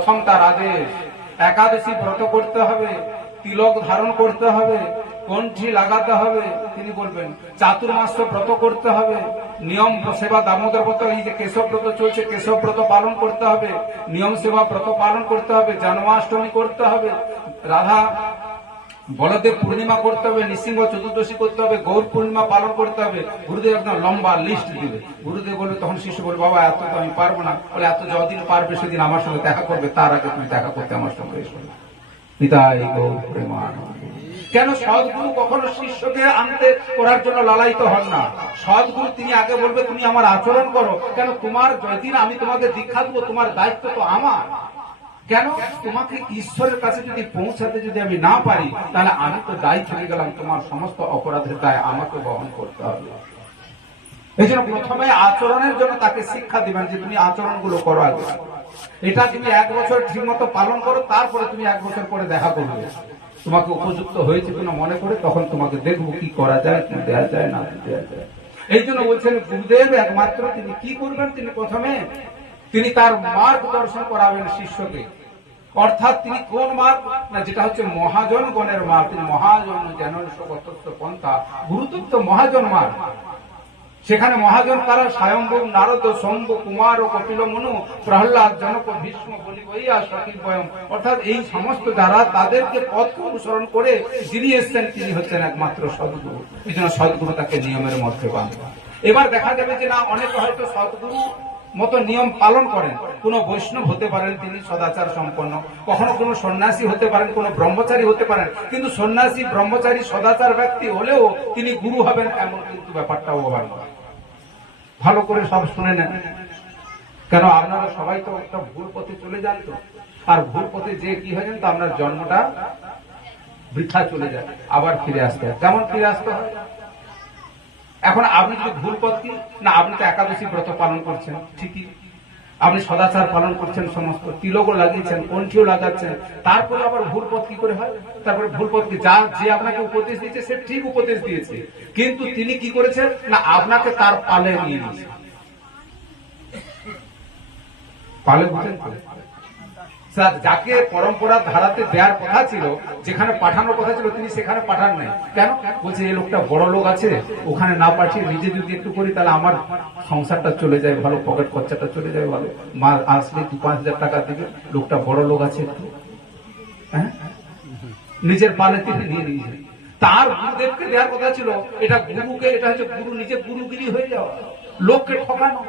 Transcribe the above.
প্রথম তার আদেশ, একাদশী ব্রত করতে হবে, তিলক ধারণ করতে হবে, কণ্ঠি লাগাতে হবে। তিনি বলবেন চাতুর্মাস ব্রত করতে হবে, নিয়ম সেবা দামোদর ব্রত, এই যে কেশব ব্রত চলছে কেশব ব্রত পালন করতে হবে, নিয়ম সেবা ব্রত পালন করতে হবে, জন্মাষ্টমী করতে হবে, রাধা বলদেব পূর্ণিমা করতে হবে, নৃসিংহ চতুর্দশী করতে হবে, গৌর পূর্ণিমা পালন করতে হবে। গুরুদেব একদম লম্বা লিস্ট দিবে। গুরুদেব বলবে, তখন শিষ্য বলবে বাবা এত তো আমি পারবো না। বলে এত যতদিন পারবে সেদিন আমার সঙ্গে দেখা করবে, তার আগে তুমি দেখা করতে আমার সঙ্গে এসো। নিতাই গৌর প্রেমানন্দে। কেন সদ্গুরু কখনো শিষ্যকে আনতে করার জন্য লালায়িত হন না। সদ্গুরু তিনি আগে বলবে তুমি আমার আচরণ করো। কেন তোমার যেদিন আমি তোমাকে দীক্ষা দেবো তোমার দায়িত্ব তো আমার। কেন তোমাকে ঈশ্বরের কাছে যদি পৌঁছাতে যদি আমি না পারি তাহলে আমি তো দায়ী হয়ে গেলাম, তোমার সমস্ত অপরাধের দায় আমাকে বহন করতে হবে। এই জন্য প্রথমে আচরণের জন্য তাকে শিক্ষা দিবেন যে তুমি আচরণগুলো করো আগে। এটা তুমি 1 বছর ঠিক মতো পালন করো, তারপরে তুমি 1 বছর পরে দেখা করবে তোমাকে উপযুক্ত হয়েছে কিনা মনে করে, তখন তোমাকে দেখবো কি করা যায়, কি দেওয়া যায় না দেওয়া যায়। এই জন্য বলছেন গুরুদেব একমাত্র তিনি কি করবেন, তিনি প্রথমে তিনি তার মার্গ দর্শন করাবেন শিষ্যকে। অর্থাৎ তিনি কোন মার্গ না, যেটা হচ্ছে মহাজন গণের মার্গ। তিনি মহাজন যেন পন্থা গুরুতত্ত্ব মহাজন মার্গ। সেখানে মহাজন কারা? স্বয়ম্ভব, নারদ, শম্ভ, কুমার ও কপিল মনু, প্রহ্লাদ, জনক, ভীষ্ম, বলি বইয়া, সখী বয়ম। অর্থাৎ এই সমস্ত যারা তাদেরকে পথকে অনুসরণ করে যিনি এসছেন তিনি হচ্ছেন একমাত্র সদ্গুরু। এই জন্য সদ্গুরু তাকে নিয়মের মধ্যে বাঁধবে। এবার দেখা যাবে যে না অনেকে হয়তো সদ্গুরু মতো নিয়ম পালন করেন, কোন বৈষ্ণব হতে পারেন তিনি সদাচার সম্পন্ন, কখনো কোনো সন্ন্যাসী হতে পারেন, কোন ব্রহ্মচারী হতে পারেন, কিন্তু সন্ন্যাসী ব্রহ্মচারী সদাচার ব্যক্তি হলেও তিনি গুরু হবেন এমন কিন্তু ব্যাপারটাও হবার নয়। ভালো করে সব শুনে নেন, কেন আপনারা সবাই তো একটা ভুল পথে চলে যান। তো আর ভুল পথে যে কি হয় তো আপনার জন্মটা বৃথা চলে যায়, আবার ফিরে আসতে হয়। কেমন ফিরে আসতে হয়? এখন আপনি যদি ভুল পথ কি না, আপনি তো একাদশী ব্রত পালন করছেন ঠিকই, আপনি সদাচার পালন করছেন, সমস্ত তিলকও লাগিয়েছেন, কণ্ঠিও লাগাচ্ছেন, তারপরে আবার ভুল পথ কি করে হয়? তারপরে ভুল পথ কি, যা যে আপনাকে উপদেশ দিয়েছে সে ঠিক উপদেশ দিয়েছে, কিন্তু তিনি কি করেছেন না আপনাকে তার পালে নিয়ে নিয়েছে। পালে বুঝেন তো? যাকে পরম্পরা ধারাতে দেওয়ার কথা ছিল, যেখানে পাঠানোর কথা ছিল তিনি সেখানে পাঠান নাই। কেন? বলছে এই লোকটা বড় লোক আছে, ওখানে না পাঠিয়ে নিজে যদি একটু করি তাহলে আমার সংসারটা চলে যায় ভালো, পকেট খরচাটা চলে যায় ভালো, মা আসলে 2-5 হাজার টাকা দিবে, লোকটা বড় লোক আছে একটু, হ্যাঁ নিজের পালে তিনি নিয়ে নিয়েছেন। তার গুরুদেবকে দেওয়ার কথা ছিল, এটা গুরুকে, এটা হচ্ছে গুরু নিজে গুরুগিরি হয়ে যাওয়া, লোককে ঠকানো।